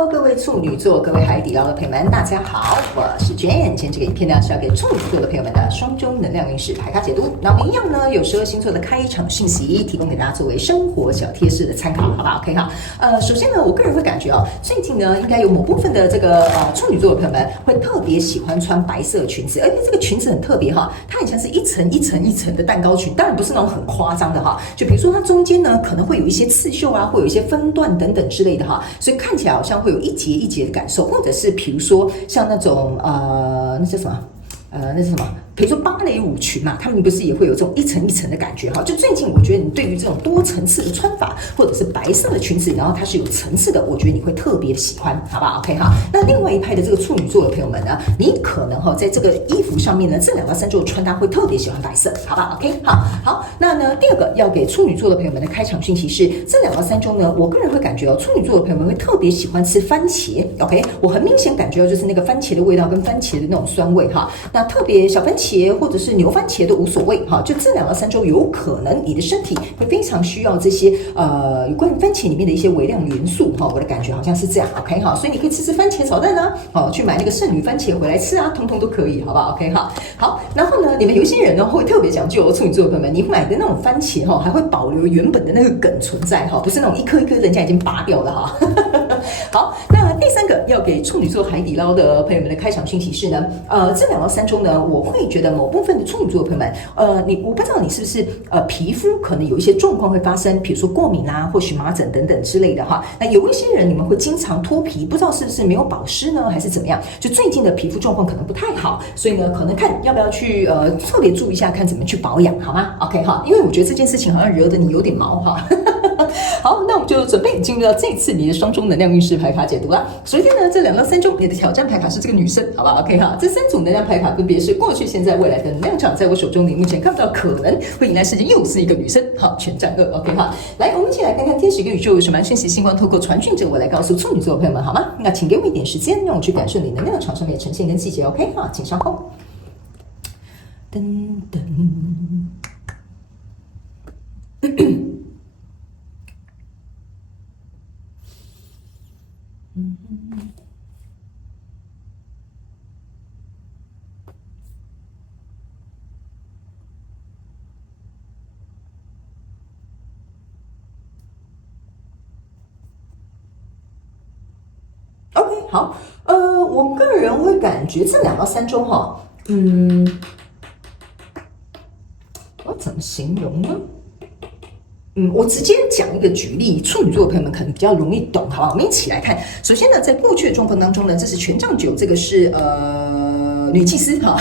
Hello， 各位处女座、各位海底捞的朋友们，大家好，我是 Jane。今天这个影片呢是要给处女座的朋友们的双周能量运势牌卡解读。那我们一样呢有12星座的开场讯息，提供给大家作为生活小贴士的参考，好吧 ？OK 哈。首先呢，我个人会感觉最近呢应该有某部分的这个处女座的朋友们会特别喜欢穿白色裙子，而且这个裙子很特别哈，它很像是一层一层一层的蛋糕裙，当然不是那种很夸张的哈，就比如说它中间呢可能会有一些刺绣啊，会有一些分段等等之类的哈，所以看起来好像会有一节一节的感受，或者是比如说像那种那叫什么那是什么？比如说芭蕾舞裙嘛，他们不是也会有这种一层一层的感觉哈？就最近我觉得你对于这种多层次的穿法，或者是白色的裙子，然后它是有层次的，我觉得你会特别的喜欢，好不好 ？OK 哈。那另外一派的这个处女座的朋友们呢，你可能在这个衣服上面呢，这2到3周的穿搭会特别喜欢白色，好吧 ？OK 好。那呢，第二个要给处女座的朋友们的开场讯息是，这2到3周呢，我个人会感觉处女座的朋友们会特别喜欢吃番茄 ，OK？ 我很明显感觉到就是那个番茄的味道跟番茄的那种酸味哈。那特别小番茄或者是牛番茄都无所谓哈，就这2到3周有可能你的身体会非常需要这些有关于番茄里面的一些微量元素哈，我的感觉好像是这样 OK 哈，所以你可以吃番茄炒蛋啊，去买那个剩女番茄回来吃啊，通通都可以，好不好 OK 哈。好，然后呢，你们有一些人呢会特别讲究处女座的朋友们，你买的那种番茄哈，还会保留原本的那个梗存在哈，不是那种一颗一颗人家已经拔掉了哈。好，那第3个要给处女座海底捞的朋友们的开场讯息是呢，这2到3周呢，我会觉得某部分的处女座的朋友们，我不知道你是不是皮肤可能有一些状况会发生，比如说过敏啊，或荨麻疹等等之类的哈。那有一些人你们会经常脱皮，不知道是不是没有保湿呢，还是怎么样？就最近的皮肤状况可能不太好，所以呢，可能看要不要去特别注意一下，看怎么去保养，好吗 ？OK 哈，因为我觉得这件事情好像惹得你有点毛哈。好，那我们就准备进入到这次你的双周能量运势牌卡解读啦。首先呢，这2到3周你的挑战牌卡是这个女生，好吧 ？OK 哈，这3组能量牌卡分别是过去、现在、未来的能量场，在我手中你目前看不到可能会迎来世界又是一个女生，好，全战2 OK 哈。来，我们一起来看看天使跟宇宙有什么讯息，星光透过传讯者我来告诉处女座的朋友们，好吗？那请给我一点时间，让我去感受你能量场上面的呈现跟细节 ，OK 哈，请稍后。噔噔。OK， 好，我个人会感觉这2到3周哈，我怎么形容呢？我直接讲一个举例，处女座的朋友们可能比较容易懂，好不好？我们一起来看。首先呢，在过去的状况当中呢，这是权杖9，这个是女祭司哈，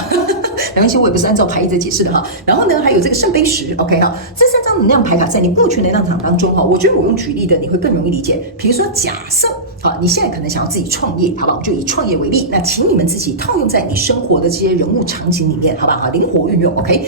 没关系，我也不是按照牌意在解释的哈。然后呢，还有这个圣杯10 ，OK 哈，这3张能量牌卡在你过去能量场当中哈，我觉得我用举例的你会更容易理解。比如说，假设好，你现在可能想要自己创业，好不好？就以创业为例，那请你们自己套用在你生活的这些人物场景里面，好不好？灵活运用 ，OK。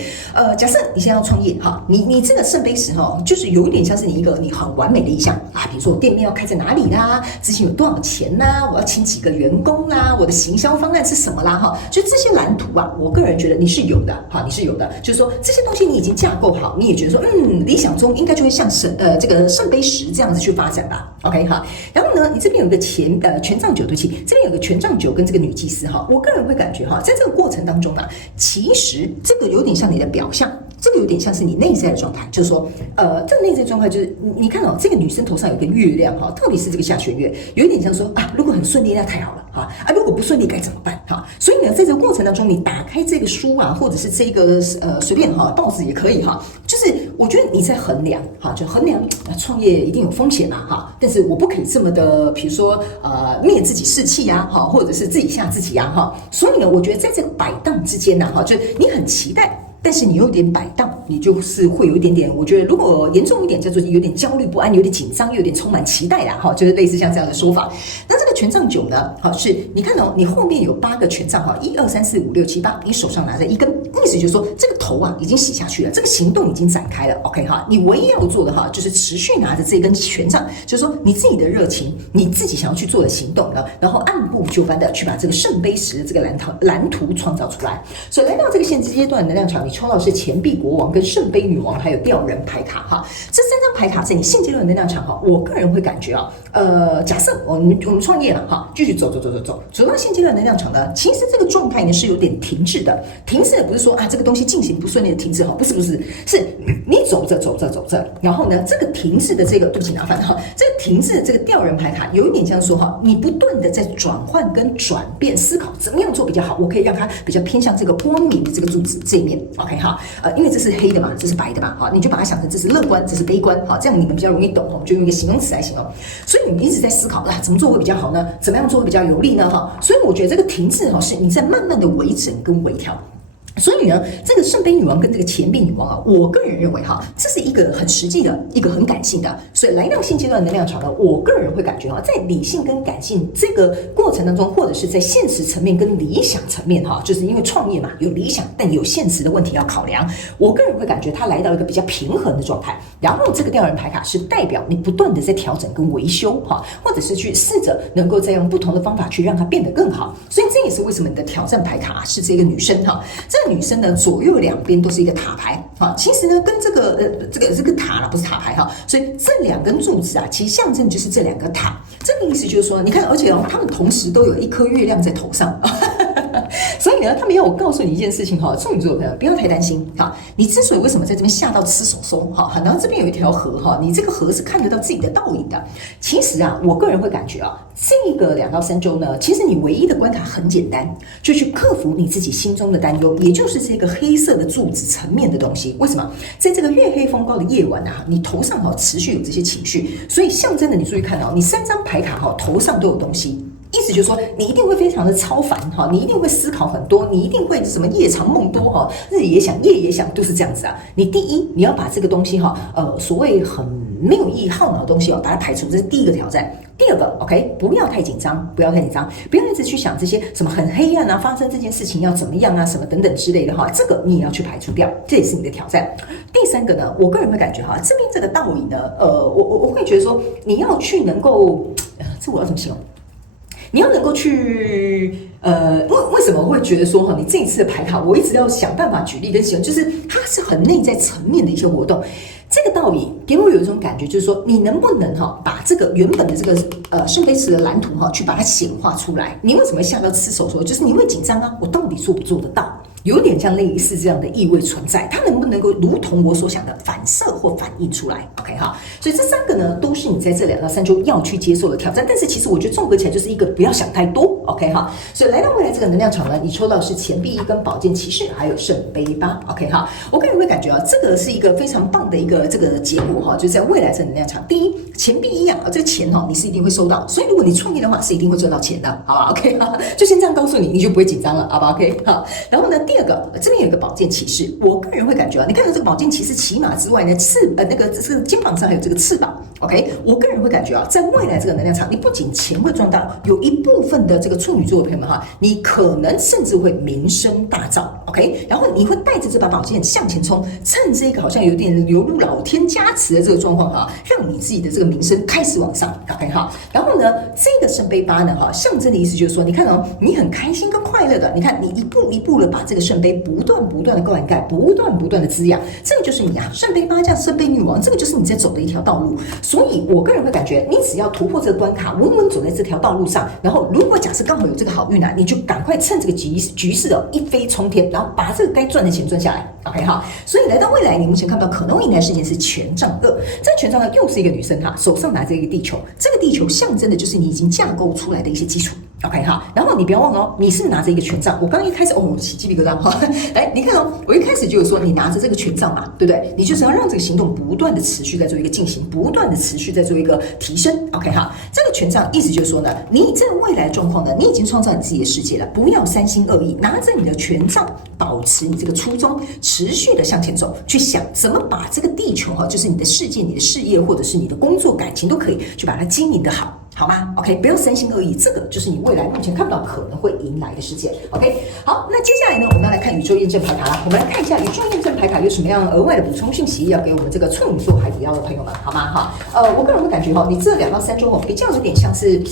假设你现在要创业哈，你这个圣杯10哈，就是有一点像是你很完美的意向啊，比如说我店面要开在哪里啦，之前有多少钱啦，我要请几个员工啦，我的行销方案是什么啦哈，就这些蓝图啊，我个人觉得你是有的，哈，你是有的，就是说这些东西你已经架构好，你也觉得说，理想中应该就会像这个圣杯10这样子去发展吧 ，OK 哈。然后呢，你这边有一个权杖9，对不起，这边有个权杖9跟这个女祭司哈，我个人会感觉哈，在这个过程当中啊，其实这个有点像你的表象。这个有点像是你内在的状态，就是说，这个内在状态就是你看这个女生头上有个月亮哈，特别是这个下弦月，有一点像说如果很顺利那太好了哈，如果不顺利该怎么办哈？所以呢，在这个过程当中，你打开这个书啊，或者是这个随便哈报纸也可以哈，就是我觉得你在衡量哈，就衡量创业一定有风险嘛哈，但是我不可以这么的，比如说灭自己士气呀哈，或者是自己吓自己呀哈，所以呢，我觉得在这个摆荡之间呢哈，就是你很期待。但是你有点摆荡，你就是会有一点点，我觉得如果严重一点，叫做有点焦虑不安，有点紧张，又有点充满期待啦，哈，就是类似像这样的说法。那这个权杖9呢，好是，你看你后面有8个权杖哈，1、2、3、4、5、6、7、8，你手上拿着一根，意思就是说这个头啊已经洗下去了，这个行动已经展开了 ，OK 哈，你唯一要做的哈就是持续拿着这根权杖，就是说你自己的热情，你自己想要去做的行动呢，然后按部就班的去把这个圣杯10的这个蓝图创造出来。所以来到这个现阶段的能量场，抽到是钱币国王跟圣杯女王还有吊人牌卡哈，这3张牌卡在你现阶段的能量场哈，我个人会感觉假设我们创业变了哈，继续走到现阶段能量场呢，其实这个状态呢是有点停滞的。停滞的不是说这个东西进行不顺利的停滞哈，不是，是你走着，然后呢这个停滞的这个，对不起麻烦哈，这个停滞的这个吊人牌卡有一点像说哈，你不断的在转换跟转变思考，怎么样做比较好，我可以让它比较偏向这个光明的这个柱子这一面 ，OK 哈，因为这是黑的嘛，这是白的嘛，哈，你就把它想成这是乐观，这是悲观，哈，这样你们比较容易懂，我们就用一个形容词来形容。所以你一直在思考怎么做会比较好呢？怎么样做会比较有利呢？哈，所以我觉得这个停滞是你在慢慢的微整跟微调。所以呢，这个圣杯女王跟这个钱币女王我个人认为这是一个很实际的，一个很感性的。所以来到现阶段的能量场呢，我个人会感觉在理性跟感性这个过程当中，或者是在现实层面跟理想层面就是因为创业嘛，有理想但有现实的问题要考量。我个人会感觉它来到一个比较平衡的状态。然后这个吊人牌卡是代表你不断的在调整跟维修或者是去试着能够再用不同的方法去让它变得更好。所以这也是为什么你的挑战牌卡是这个女生这个女生呢，左右两边都是一个塔牌其实呢跟这个塔啦不是塔牌所以这两根柱子其实象征就是这两个塔。这个意思就是说，你看，而且他们同时都有一颗月亮在头上。所以呢，他们要我告诉你一件事情处女座的朋友不要太担心你之所以为什么在这边吓到吃手松然后这边有一条河你这个河是看得到自己的倒影的。其实我个人会感觉这个2到3周呢，其实你唯一的关卡很简单，就去克服你自己心中的担忧，也就是这个黑色的柱子层面的东西。为什么？在这个月黑风高的夜晚你头上持续有这些情绪，所以象征的你注意看你3张牌卡头上都有东西。意思就是说，你一定会非常的超凡你一定会思考很多，你一定会什么夜长梦多日也想夜也想，都是这样子你第一，你要把这个东西所谓很没有意义耗脑的东西把它排除，这是第一个挑战。第二个 ，OK， 不要太紧张，不要一直去想这些什么很黑暗发生这件事情要怎么样什么等等之类的这个你也要去排除掉，这也是你的挑战。第三个呢，我个人会感觉这边这个道理呢，我会觉得说，你要去能够，这我要怎么形容？你要能够去为什么会觉得说你这一次的牌卡，我一直要想办法举例跟形容，就是它是很内在层面的一些活动。这个道理给我有一种感觉，就是说你能不能把这个原本的这个圣杯十的蓝图去把它显化出来？你为什么会吓到吃手说？就是你会紧张我到底做不做得到？有点像类似这样的意味存在，它能不能够如同我所想的反射或反映出来 ？OK 所以这3个呢，都是你在这2到3周要去接受的挑战。但是其实我觉得综合起来就是一个不要想太多 ，OK 所以来到未来这个能量场呢，你抽到的是钱币1跟宝剑骑士，还有圣杯8 ，OK 我个人会感觉这个是一个非常棒的一个这个结果就是在未来这个能量场，第一，钱币1这个钱你是一定会收到，所以如果你创业的话，是一定会赚到钱的，好吧 ？OK 就先这样告诉你，你就不会紧张了，好吧 ？OK 然后呢？第二个，这边有一个宝剑骑士，我个人会感觉你看到这个宝剑骑士骑马之外呢，这个肩膀上还有这个翅膀 ，OK， 我个人会感觉在未来这个能量场，你不仅钱会赚到，有一部分的这个处女座的朋友们你可能甚至会名声大噪 ，OK， 然后你会带着这把宝剑向前冲，趁这个好像有点流入老天加持的这个状况让你自己的这个名声开始往上 ，OK 然后呢，这个圣杯8呢象征的意思就是说，你看你很开心跟快乐的，你看你一步一步的把这个圣杯不断的灌溉，不断的滋养，这个就是你圣杯8加圣杯女王，这个就是你在走的一条道路。所以我个人会感觉，你只要突破这个关卡，稳稳走在这条道路上，然后如果假设刚好有这个好运你就赶快趁这个局势一飞冲天，然后把这个该赚的钱赚下来 ，OK 所以来到未来，你目前看到可能会迎来的事情是权杖2，这权杖呢又是一个女生手上拿着一个地球，这个地球象征的就是你已经架构出来的一些基础。OK 然后你不要忘了你是拿着一个权杖。我刚一开始起鸡皮疙瘩来，你看我一开始就有说你拿着这个权杖嘛，对不对？你就是要让这个行动不断的持续在做一个进行，不断的持续在做一个提升。OK 这个权杖意思就是说呢，你在未来的状况呢，你已经创造你自己的世界了，不要三心二意，拿着你的权杖，保持你这个初衷，持续的向前走，去想怎么把这个地球就是你的世界、你的事业或者是你的工作、感情都可以去把它经营的好。好吗 ？OK， 不要三心二意，这个就是你未来目前看不到可能会迎来的世界。OK， 好，那接下来呢，我们要来看宇宙验证牌卡啦。我们来看一下宇宙验证牌卡有什么样额外的补充讯息要给我们这个处女座海底捞的朋友们，好吗？我个人会感觉你这2到3周比较有点像是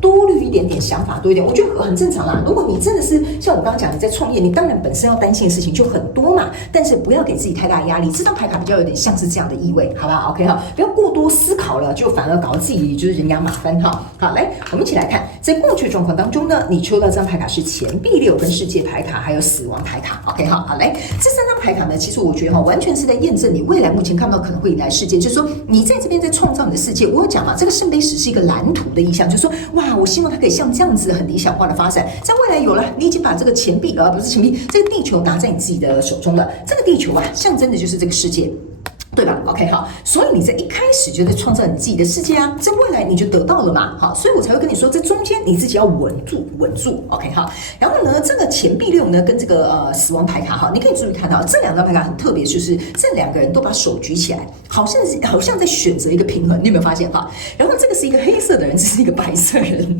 多虑一点点，想法多一点，我觉得很正常啦。如果你真的是像我刚刚讲，你在创业，你当然本身要担心的事情就很多嘛，但是不要给自己太大压力。这张牌卡比较有点像是这样的意味，好吧 ？OK 不要过多思考了，就反而搞得自己就是人仰马分哈。好，来，我们一起来看，在过去状况当中呢，你抽到这张牌卡是钱币六跟世界牌卡，还有死亡牌卡。OK， 好，来，这三张牌卡呢，其实我觉得完全是在验证你未来目前看到可能会迎来世界，就是说你在这边在创造你的世界。我有讲嘛，这个圣杯十是一个蓝图的意象，就是说，哇，我希望它可以像这样子很理想化的发展，在未来有了，你已经把这个钱币不是钱币，这个地球拿在你自己的手中了。这个地球啊，象征的就是这个世界。对吧 ？OK， 好，所以你在一开始就在创造你自己的世界啊，在未来你就得到了嘛，好，所以我才会跟你说，这中间你自己要稳住，OK， 好，然后呢，这个钱币六呢跟这个死亡牌卡哈，你可以注意看到这两张牌卡很特别，就是这两个人都把手举起来，好像在选择一个平衡，你有没有发现哈？然后这个是一个黑色的人，这是一个白色人。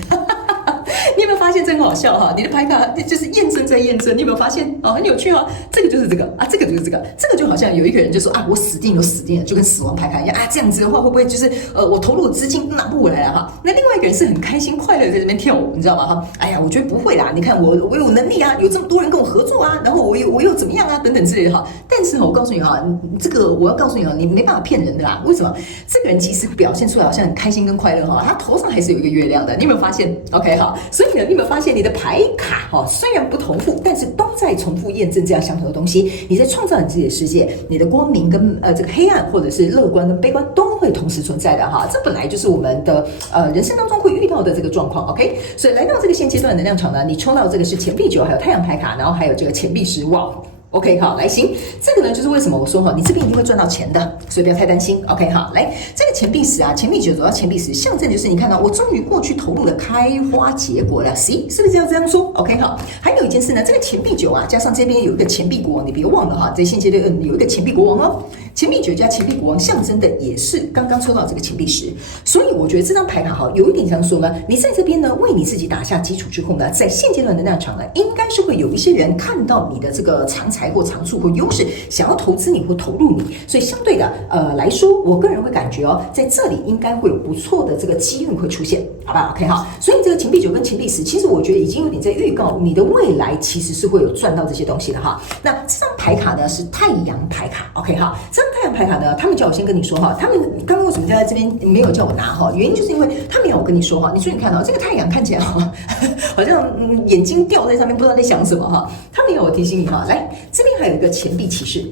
你有没有发现这很好笑哈？你的牌卡就是验证在验证，你有没有发现哦？很有趣哦。这个就是这个啊，这个就是这个，这个就好像有一个人就说啊，我死定了，就跟死亡牌卡一样啊。这样子的话，会不会就是我投入的资金拿不回来了哈？那另外一个人是很开心快乐在这边跳舞，你知道吗？哈，哎呀，我觉得不会啦。你看我有能力啊，有这么多人跟我合作啊，然后我又怎么样啊，等等之类的哈。但是我告诉你哈，这个我要告诉你哈，你没办法骗人的啦。为什么？这个人其实表现出来好像很开心跟快乐哈，他头上还是有一个月亮的，你有没有发现 ？OK， 好，所以呢，你有没有发现你的牌卡哈虽然不重复，但是都在重复验证这样相同的东西。你在创造你自己的世界，你的光明跟这个黑暗，或者是乐观跟悲观都会同时存在的哈。这本来就是我们的人生当中会遇到的这个状况。OK， 所以来到这个现阶段的能量场呢，你抽到这个是钱币九，还有太阳牌卡，然后还有这个钱币十，哇。OK， 好，来行，这个呢就是为什么我说哈，你这边一定会赚到钱的，所以不要太担心。OK， 好，来这个钱币十啊，钱币九走到钱币十，象征就是你看到我终于过去投入了开花结果了 ，See 是不是这样说 ？OK， 好，还有一件事呢，这个钱币九啊，加上这边有一个钱币国王，你别忘了哈，在现阶段有一个钱币国王哦。钱币九加钱币国王象征的也是刚刚抽到这个钱币十，所以我觉得这张牌卡哈有一点像说呢，你在这边呢为你自己打下基础之后呢，在现阶段的能量场呢，应该是会有一些人看到你的这个长才或长处或优势，想要投资你或投入你，所以相对的来说，我个人会感觉哦，在这里应该会有不错的这个机运会出现，好不好 ？OK 哈，所以这个钱币九跟钱币十，其实我觉得已经有点在预告你的未来其实是会有赚到这些东西的哈。那这张牌卡呢是太阳牌卡 ，OK 哈，这张太阳牌卡呢，他们叫我先跟你说哈，他们刚刚为什么在这边没有叫我拿哈？原因就是因为他没有跟你说哈，你注意看到这个太阳看起来哈，好像眼睛掉在上面，不知道在想什么哈。他没有提醒你哈，来这边还有一个钱币骑士。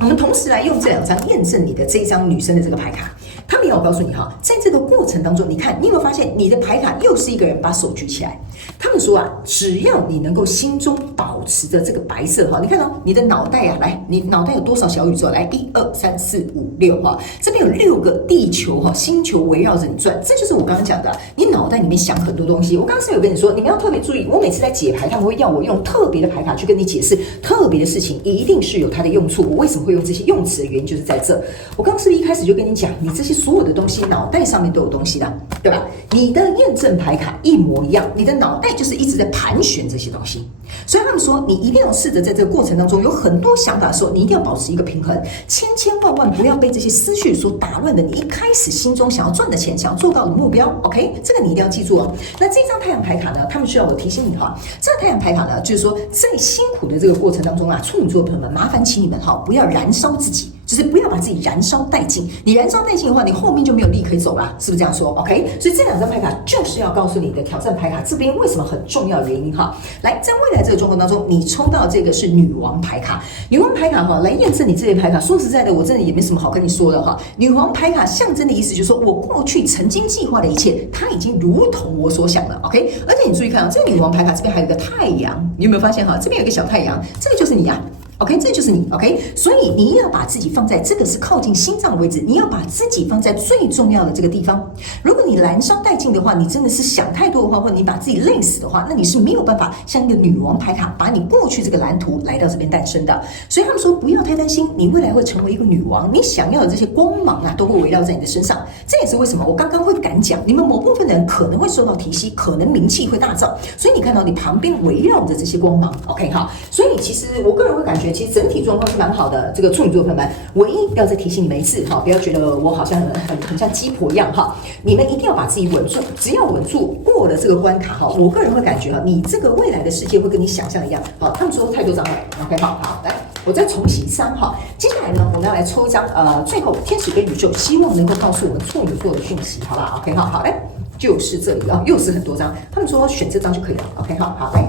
我们同时来用这两张验证你的这一张女生的这个牌卡。他没有告诉你哈，在这个过程当中，你看你有没有发现你的牌卡又是一个人把手举起来？他们说啊，只要你能够心中保持着这个白色哈，你看到你的脑袋啊，来，你脑袋有多少小宇宙？来，1、2、3、4、5、6哈，这边有6个地球哈，星球围绕着你转，这就是我刚刚讲的，你脑袋里面想很多东西。我刚刚是有跟你说，你们要特别注意，我每次在解牌，他们会要我用特别的牌卡去跟你解释特别的事情，一定是有它的用处。我为什么会用这些用词的原因就是在这。我刚刚是不是一开始就跟你讲，你这些所有的东西，脑袋上面都有东西的，对吧？你的验证牌卡一模一样，你的脑袋就是一直在盘旋这些东西。所以他们说，你一定要试着在这个过程当中有很多想法的时候，你一定要保持一个平衡，千万不要被这些思绪所打乱的。你一开始心中想要赚的钱，想要做到的目标 ，OK， 这个你一定要记住哦。那这张太阳牌卡呢，他们需要我提醒你哈，这个太阳牌卡呢，就是说在辛苦的这个过程当中啊，处女座的朋友们，麻烦请你们哈，不要燃烧自己。就是不要把自己燃烧殆尽，你燃烧殆尽的话，你后面就没有力可以走了，是不是这样说 ？OK， 所以这两张牌卡就是要告诉你的挑战牌卡这边为什么很重要的原因哈。来，在未来这个状况当中，你抽到这个是女王牌卡，女王牌卡哈，来验证你这些牌卡。说实在的，我真的也没什么好跟你说的哈。女王牌卡象征的意思就是说我过去曾经计划的一切，它已经如同我所想的 ，OK。而且你注意看啊，这个女王牌卡这边还有一个太阳，你有没有发现哈？这边有一个小太阳，这个就是你啊。OK， 这就是你 OK， 所以你要把自己放在这个是靠近心脏的位置，你要把自己放在最重要的这个地方。如果你燃烧殆尽的话，你真的是想太多的话，或者你把自己累死的话，那你是没有办法像一个女王牌卡把你过去这个蓝图来到这边诞生的。所以他们说不要太担心，你未来会成为一个女王，你想要的这些光芒啊，都会围绕在你的身上。这也是为什么我刚刚会敢讲，你们某部分的人可能会受到提息，可能名气会大噪，所以你看到你旁边围绕着这些光芒 ，OK 哈。所以其实我个人会感觉，其实整体状况是蛮好的。这个处女座的朋友们，唯一要再提醒你们一次哈，不要觉得我好像很像鸡婆一样哈，你们一定要把自己稳住，只要稳住过了这个关卡哈，我个人会感觉哈，你这个未来的世界会跟你想象一样。好，他们说太多张了 ，OK 好，来。我再重洗3哈，接下来呢，我们要来抽一张最后天使跟宇宙希望能够告诉我们处女座的讯息，好不好 ？OK 好，来。就是这里啊，又是很多张。他们说选这张就可以了。OK， 好，来，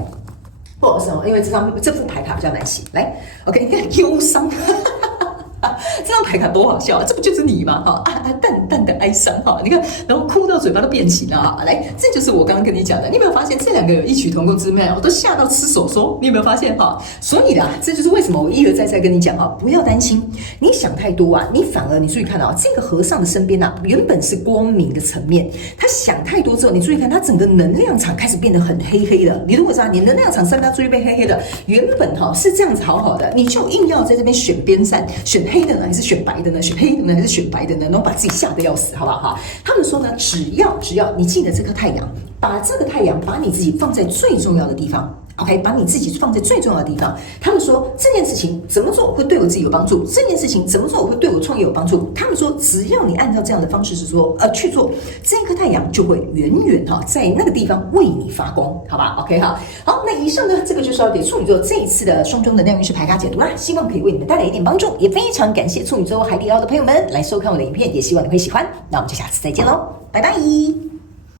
不好意思哦，因为这副牌卡比较难写。来 ，OK， 你看忧伤。这张牌卡多好笑啊！这不就是你吗？哈淡淡的哀伤哈，你看，然后哭到嘴巴都变形了哈。来，这就是我刚刚跟你讲的，你有没有发现这两个有异曲同工之妙？我都吓到吃手手，你有没有发现哈？所以啦，这就是为什么我一而再跟你讲哈，不要担心，你想太多啊，你反而你注意看啊，这个和尚的身边啊，原本是光明的层面，他想太多之后，你注意看，他整个能量场开始变得很黑黑的。你如果知道你能量场上面注意被黑黑的，原本哈是这样子好好的，你就硬要在这边选边站，选黑的呢还是选白的呢？选黑的呢还是选白的呢？然后把自己吓得要死，好不好哈？他们说呢，只要你记得这颗太阳，把这个太阳把你自己放在最重要的地方。OK， 把你自己放在最重要的地方。他们说这件事情怎么做会对我自己有帮助，这件事情怎么做会对我创业有帮助。他们说只要你按照这样的方式去做，这颗太阳就会远远在那个地方为你发光，好吧 ？OK 好，那以上呢，这个就是要给处女座这一次的双周能量运势牌卡解读啦，希望可以为你们带来一点帮助，也非常感谢处女座海底捞的朋友们来收看我的影片，也希望你会喜欢。那我们就下次再见喽，拜拜。